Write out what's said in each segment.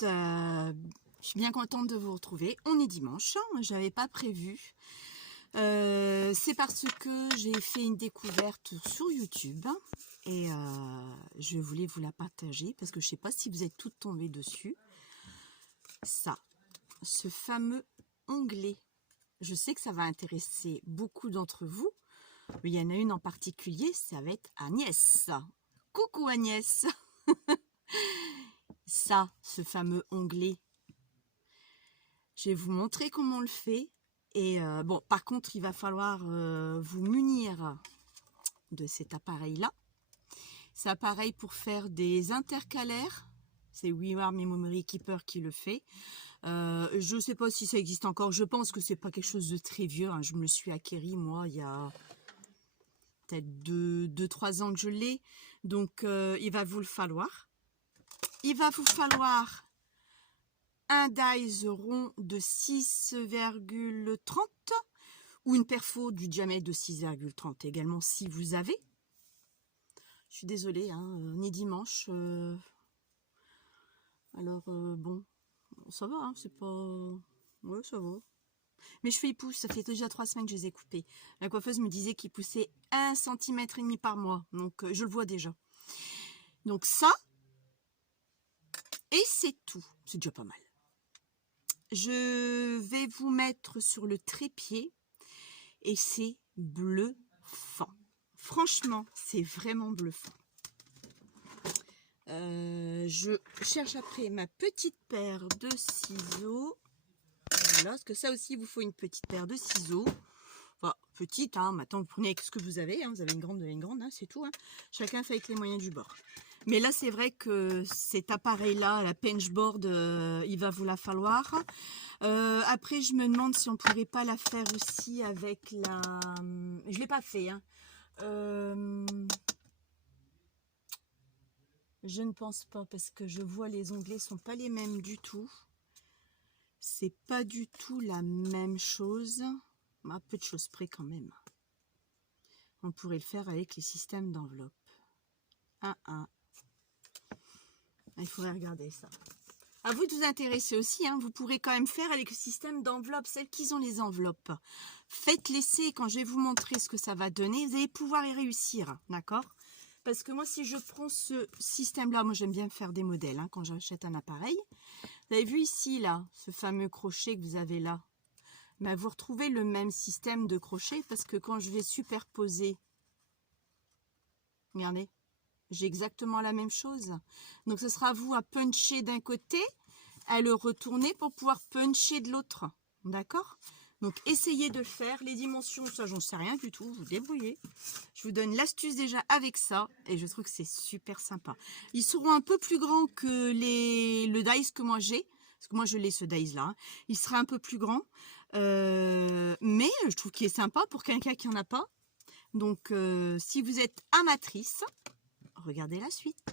Je suis bien contente de vous retrouver. On est dimanche, j'avais pas prévu. C'est parce que j'ai fait une découverte sur YouTube et je voulais vous la partager parce que je sais pas si vous êtes toutes tombées dessus. Ce fameux onglet. Je sais que ça va intéresser beaucoup d'entre vous, mais il y en a une en particulier, ça va être Agnès. Coucou Agnès. Ce fameux onglet. Je vais vous montrer comment on le fait. Et bon, par contre, il va falloir vous munir de cet appareil-là. C'est appareil pour faire des intercalaires. C'est WeWare Memory Keeper qui le fait. Je ne sais pas si ça existe encore. Je pense que c'est pas quelque chose de très vieux. Hein. Je me le suis acquéri, moi, il y a peut-être 2-3 ans que je l'ai. Donc, il va vous le falloir. Il va vous falloir un dies rond de 6,30 ou une perfo du diamètre de 6,30 également si vous avez. Je suis désolée, hein, on est dimanche. Alors, bon, ça va, hein, c'est pas... Ouais, ça va. Mes cheveux, ils poussent, ça fait déjà 3 semaines que je les ai coupés. La coiffeuse me disait qu'ils poussaient 1,5 cm par mois, donc je le vois déjà. Donc ça, et c'est tout. C'est déjà pas mal. Je vais vous mettre sur le trépied et c'est bluffant. Franchement, c'est vraiment bluffant. Je cherche après ma petite paire de ciseaux. Voilà, parce que ça aussi, il vous faut une petite paire de ciseaux. Enfin, petite, hein. Maintenant, vous prenez avec ce que vous avez. Hein. Vous avez une grande, hein, c'est tout. Hein. Chacun fait avec les moyens du bord. Mais là, c'est vrai que cet appareil-là, la pinchboard, il va vous la falloir. Après, je me demande si on pourrait pas la faire aussi avec la... Je l'ai pas fait, hein. Je ne pense pas parce que je vois les onglets sont pas les mêmes du tout. C'est pas du tout la même chose. À peu de choses près quand même. On pourrait le faire avec les systèmes d'enveloppe. Il faudrait regarder ça. À vous de vous intéresser aussi, hein. Vous pourrez quand même faire avec le système d'enveloppe, celles qui ont les enveloppes. Faites l'essai, quand je vais vous montrer ce que ça va donner, vous allez pouvoir y réussir, d'accord? Parce que moi, si je prends ce système-là, moi j'aime bien faire des modèles hein, quand j'achète un appareil. Vous avez vu ici, là, ce fameux crochet que vous avez là. Ben, vous retrouvez le même système de crochet parce que quand je vais superposer, regardez, j'ai exactement la même chose. Donc, ce sera à vous à puncher d'un côté, à le retourner pour pouvoir puncher de l'autre. D'accord? Donc, essayez de le faire. Les dimensions, ça, j'en sais rien du tout. Vous débrouillez. Je vous donne l'astuce déjà avec ça. Et je trouve que c'est super sympa. Ils seront un peu plus grands que le dies que moi j'ai. Parce que moi, je l'ai ce dies-là. Hein. Il sera un peu plus grand. Mais je trouve qu'il est sympa pour quelqu'un qui n'en a pas. Donc, si vous êtes amatrice, regardez la suite.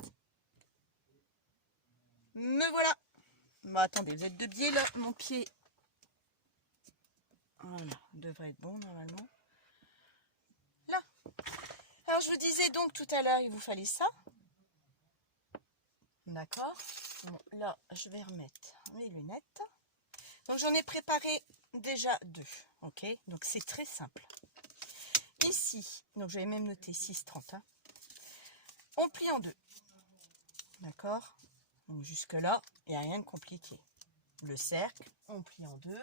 Me voilà. Bon, attendez, vous êtes de biais là, mon pied. Voilà, devrait être bon normalement. Là. Alors, je vous disais donc tout à l'heure, il vous fallait ça. D'accord. Bon, là, je vais remettre mes lunettes. Donc, j'en ai préparé déjà 2. Ok, donc c'est très simple. Ici, donc j'avais même noté 6,30. Hein. On plie en 2. D'accord. Donc, jusque-là, il n'y a rien de compliqué. Le cercle, on plie en 2.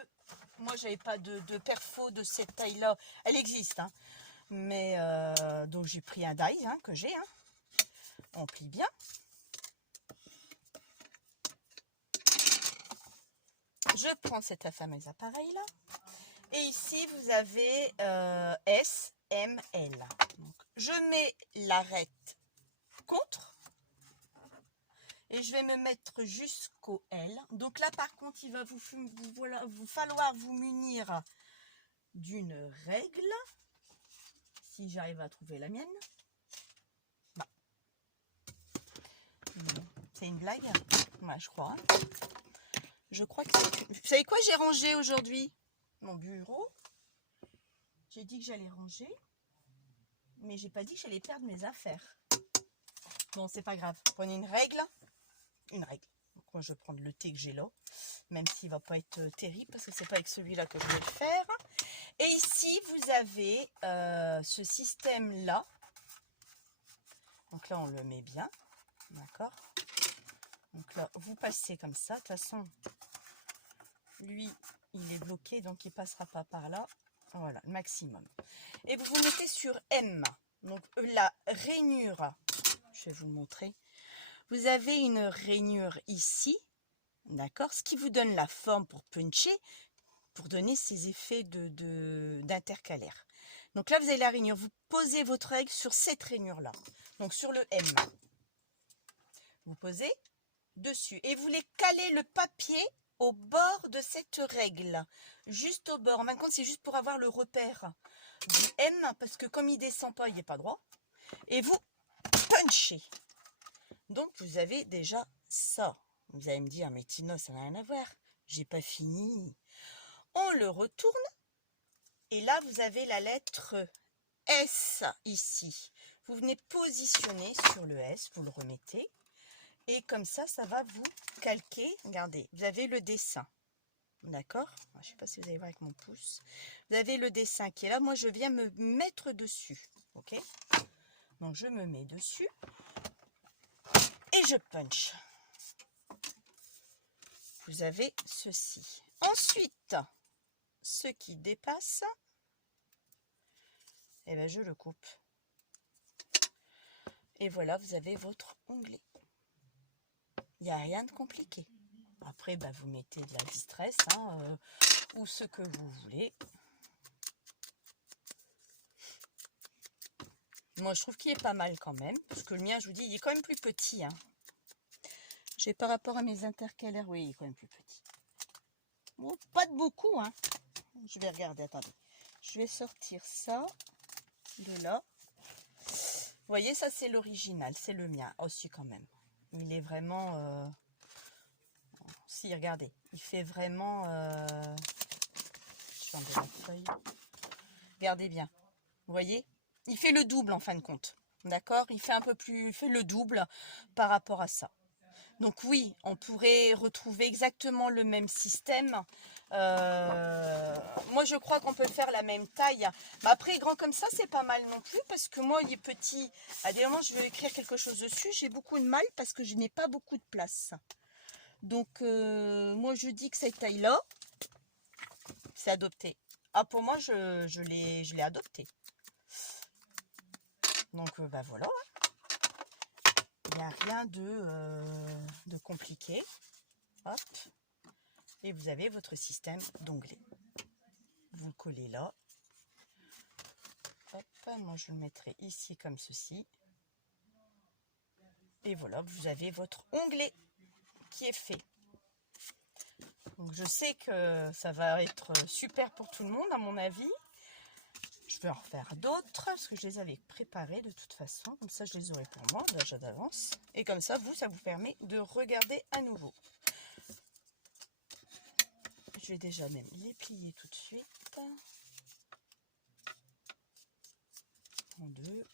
Moi, j'avais pas de perfo de cette taille-là. Elle existe, hein. Mais donc j'ai pris un die hein, que j'ai. Hein. On plie bien. Je prends cet fameux appareil-là. Et ici, vous avez S, M, L. Donc, je mets l'arête contre. Et je vais me mettre jusqu'au L. Donc là, par contre, il va vous falloir vous munir d'une règle. Si j'arrive à trouver la mienne. Bah. C'est une blague. Ouais, je crois. Je crois que c'est... Vous savez quoi, j'ai rangé aujourd'hui mon bureau. J'ai dit que j'allais ranger. Mais j'ai pas dit que j'allais perdre mes affaires. Bon, c'est pas grave. Prenez une règle. Une règle. moi je vais prendre le thé que j'ai là, même s'il va pas être terrible parce que c'est pas avec celui-là que je vais le faire. Et ici vous avez ce système là. Donc là on le met bien, d'accord. Donc là vous passez comme ça. De toute façon lui il est bloqué donc il passera pas par là. Voilà le maximum. Et vous vous mettez sur M. Donc la rainure, je vais vous le montrer. Vous avez une rainure ici, d'accord, ce qui vous donne la forme pour puncher, pour donner ces effets d'intercalaire. Donc là, vous avez la rainure. Vous posez votre règle sur cette rainure-là, donc sur le M. Vous posez dessus et vous voulez caler le papier au bord de cette règle, juste au bord. En fin de compte, c'est juste pour avoir le repère du M, parce que comme il ne descend pas, il n'est pas droit. Et vous punchez. Donc, vous avez déjà ça. Vous allez me dire, mais Tino, ça n'a rien à voir. J'ai pas fini. On le retourne. Et là, vous avez la lettre S ici. Vous venez positionner sur le S. Vous le remettez. Et comme ça, ça va vous calquer. Regardez, vous avez le dessin. D'accord? Je ne sais pas si vous allez voir avec mon pouce. Vous avez le dessin qui est là. Moi, je viens me mettre dessus. Ok? Donc, je me mets dessus. Et je punch. Vous avez ceci. Ensuite, ce qui dépasse, eh bien, je le coupe. Et voilà, vous avez votre onglet. Il n'y a rien de compliqué. Après, bah, vous mettez de la distress ou ce que vous voulez. Moi, je trouve qu'il est pas mal quand même. Parce que le mien, je vous dis, il est quand même plus petit. Hein. J'ai par rapport à mes intercalaires, oui, il est quand même plus petit. Bon, pas de beaucoup. Hein. Je vais regarder, attendez. Je vais sortir ça de là. Vous voyez, ça c'est l'original, c'est le mien aussi quand même. Il est vraiment... Si, regardez, il fait vraiment... Je vais enlever la feuille. Regardez bien, vous voyez, il fait le double en fin de compte. D'accord? Il fait un peu plus... Il fait le double par rapport à ça. Donc oui, on pourrait retrouver exactement le même système. Moi, je crois qu'on peut faire la même taille. Mais après, grand comme ça, c'est pas mal non plus. Parce que moi, il est petit. À des moments, je veux écrire quelque chose dessus. J'ai beaucoup de mal parce que je n'ai pas beaucoup de place. Donc, moi, je dis que cette taille-là, c'est adopté. Ah, pour moi, je l'ai adopté. Donc, bah voilà. Il n'y a rien de compliqué. Hop. Et vous avez votre système d'onglet. Vous le collez là. Hop, moi je le mettrai ici comme ceci. Et voilà, vous avez votre onglet qui est fait. Donc je sais que ça va être super pour tout le monde à mon avis. Je vais en refaire d'autres parce que je les avais préparés de toute façon. Comme ça je les aurai pour moi déjà d'avance. Et comme ça, ça vous permet de regarder à nouveau. Je vais déjà même les plier tout de suite. En deux.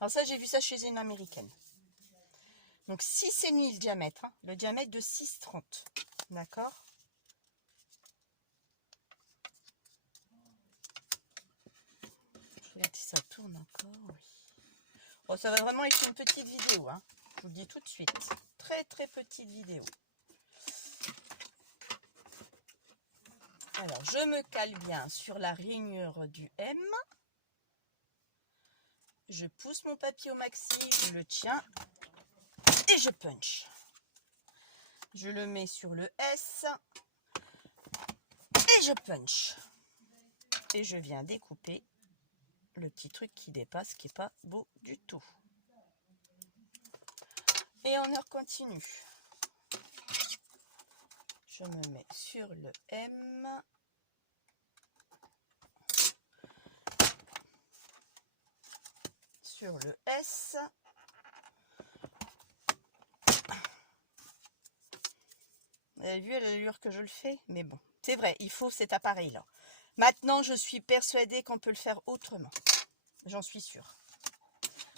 Alors ça, j'ai vu ça chez une américaine. Donc 6,5 le diamètre. Hein, le diamètre de 6,30. D'accord? Je regarde si ça tourne encore. Oui. Bon, ça va vraiment être une petite vidéo. Hein. Je vous le dis tout de suite. Très très petite vidéo. Alors, je me cale bien sur la rainure du M. Je pousse mon papier au maxi, je le tiens et je punch. Je le mets sur le S et je punch. Et je viens découper le petit truc qui dépasse, qui n'est pas beau du tout. Et on continue. Je me mets sur le M. Sur le S. Vous avez vu à l'allure que je le fais? Mais bon, c'est vrai, il faut cet appareil-là. Maintenant, je suis persuadée qu'on peut le faire autrement. J'en suis sûre.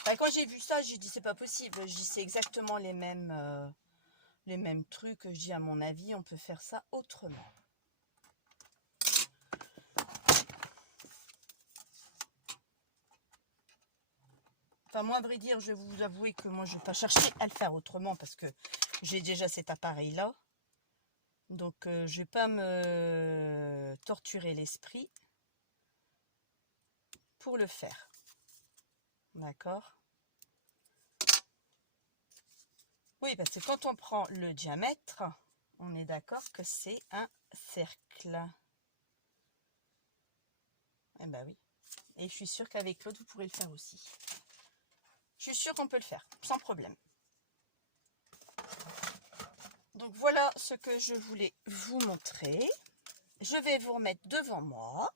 Enfin, quand j'ai vu ça, j'ai dit c'est pas possible. J'ai dit c'est exactement les mêmes trucs. Je dis à mon avis, on peut faire ça autrement. Enfin, moi, à vrai dire, je vais vous avouer que moi, je ne vais pas chercher à le faire autrement parce que j'ai déjà cet appareil-là. Donc, je ne vais pas me torturer l'esprit pour le faire. D'accord? Oui, parce que quand on prend le diamètre, on est d'accord que c'est un cercle. Eh ben oui. Et je suis sûre qu'avec l'autre, vous pourrez le faire aussi. Je suis sûre qu'on peut le faire, sans problème. Donc voilà ce que je voulais vous montrer. Je vais vous remettre devant moi.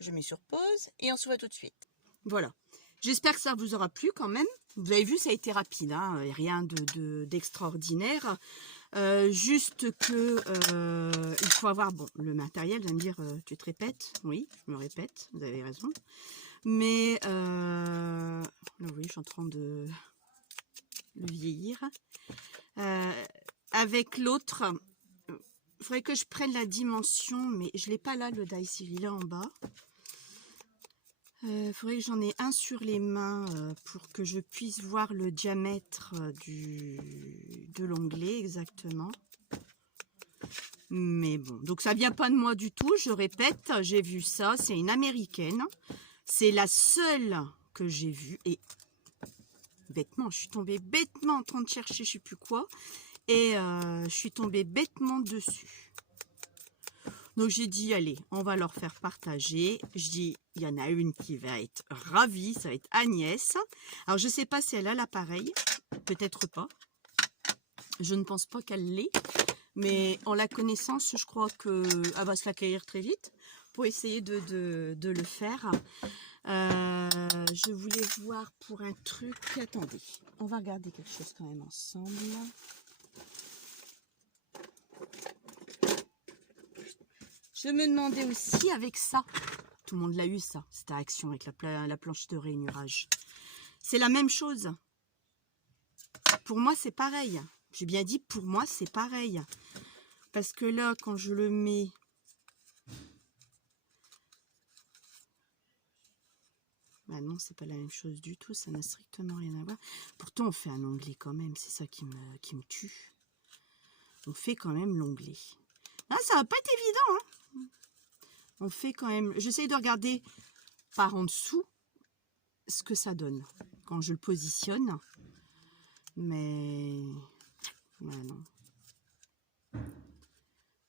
Je mets sur pause et on se voit tout de suite. Voilà. J'espère que ça vous aura plu quand même. Vous avez vu, ça a été rapide, hein, rien d'extraordinaire. Juste que il faut avoir le matériel. Vous allez me dire, tu te répètes? Oui, je me répète, vous avez raison. Mais oui, je suis en train de le vieillir. Avec l'autre, il faudrait que je prenne la dimension, mais je ne l'ai pas là, le die il est en bas. Il faudrait que j'en ai un sur les mains pour que je puisse voir le diamètre de l'onglet exactement. Mais bon, donc ça vient pas de moi du tout, je répète, j'ai vu ça, c'est une américaine. C'est la seule que j'ai vue et bêtement, je suis tombée bêtement en train de chercher je sais plus quoi et je suis tombée bêtement dessus. Donc j'ai dit, allez, on va leur faire partager. Je dis, il y en a une qui va être ravie, ça va être Agnès. Alors je ne sais pas si elle a l'appareil, peut-être pas. Je ne pense pas qu'elle l'ait. Mais en la connaissance, je crois qu'elle va se l'acquérir très vite pour essayer de le faire. Je voulais voir pour un truc. Attendez, on va regarder quelque chose quand même ensemble. Je me demandais aussi avec ça, tout le monde l'a eu ça, cette action avec la planche de rainurage. C'est la même chose. Pour moi, c'est pareil. J'ai bien dit, pour moi, c'est pareil. Parce que là, quand je le mets... Ah non, c'est pas la même chose du tout, ça n'a strictement rien à voir. Pourtant, on fait un onglet quand même, c'est ça qui me tue. On fait quand même l'onglet. Ah, ça va pas être évident, hein. On fait quand même... J'essaye de regarder par en dessous ce que ça donne quand je le positionne. Mais... Ouais, non.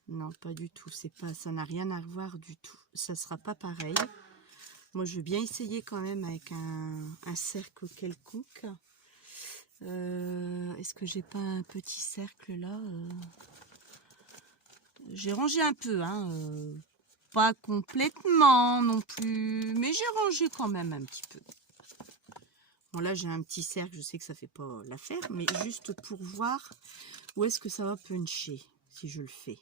Non, pas du tout. C'est pas, ça n'a rien à voir du tout. Ça sera pas pareil. Moi, je vais bien essayer quand même avec un cercle quelconque. Est-ce que j'ai pas un petit cercle là? J'ai rangé un peu, hein. Pas complètement non plus, mais j'ai rangé quand même un petit peu. Bon, là, j'ai un petit cercle. Je sais que ça fait pas l'affaire, mais juste pour voir où est-ce que ça va puncher si je le fais.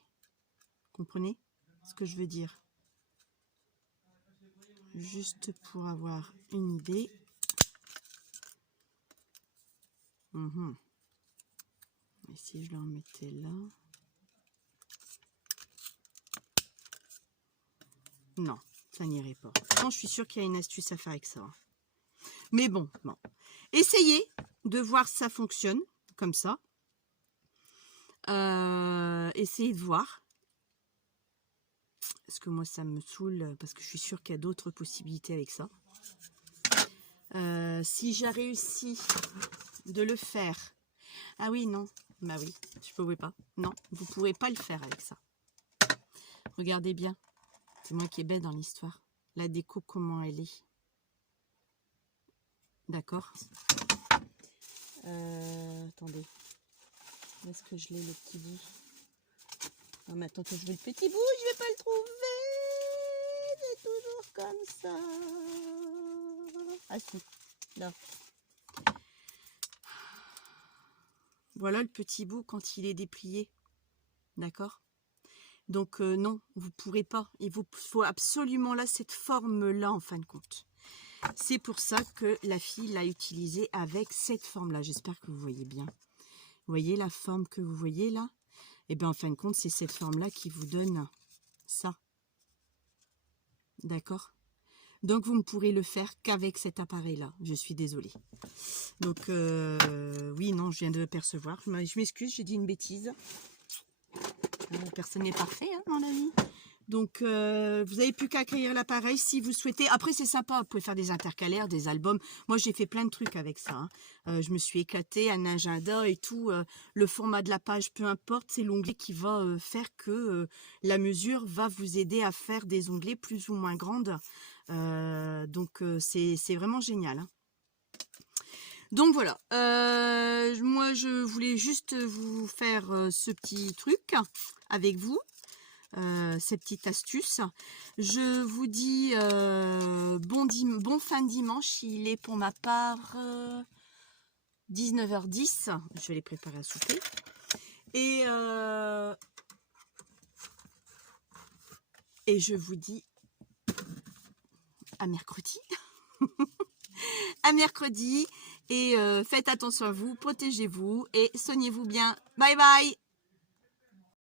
Comprenez ce que je veux dire? Juste pour avoir une idée. Et si je le remettais là? Non, ça n'irait pas. Non, je suis sûre qu'il y a une astuce à faire avec ça. Mais bon. Essayez de voir si ça fonctionne comme ça. Essayez de voir. Parce que moi, ça me saoule, parce que je suis sûre qu'il y a d'autres possibilités avec ça. Si j'ai réussi de le faire... Ah oui, non. Bah oui, je ne pouvais pas. Non, vous ne pourrez pas le faire avec ça. Regardez bien. C'est moi qui est bête dans l'histoire. La déco, comment elle est. D'accord. Attendez. Où est-ce que je l'ai, le petit bout? Non, mais attends que je veux le petit bout, je vais pas le trouver. C'est toujours comme ça. Ah si, là. Voilà le petit bout quand il est déplié. D'accord? Donc non, vous pourrez pas. Il vous faut absolument là cette forme-là en fin de compte. C'est pour ça que la fille l'a utilisé avec cette forme-là. J'espère que vous voyez bien. Vous voyez la forme que vous voyez là? Et bien, en fin de compte, c'est cette forme-là qui vous donne ça. D'accord? Donc, vous ne pourrez le faire qu'avec cet appareil-là. Je suis désolée. Donc, oui, non, je viens de percevoir. Je m'excuse, j'ai dit une bêtise. Personne n'est parfait hein, dans la vie. Donc, vous n'avez plus qu'à acquérir l'appareil si vous souhaitez. Après, c'est sympa, vous pouvez faire des intercalaires, des albums. Moi, j'ai fait plein de trucs avec ça. Hein. Je me suis éclatée, un agenda et tout. Le format de la page, peu importe, c'est l'onglet qui va faire que la mesure va vous aider à faire des onglets plus ou moins grandes. Donc, c'est vraiment génial. Hein. Donc voilà, moi je voulais juste vous faire ce petit truc avec vous. Ces petites astuces. Je vous dis bon fin de dimanche. Il est pour ma part 19h10. Je vais les préparer à souper. Et je vous dis à mercredi. À mercredi. Et faites attention à vous, protégez-vous et soignez-vous bien. Bye bye!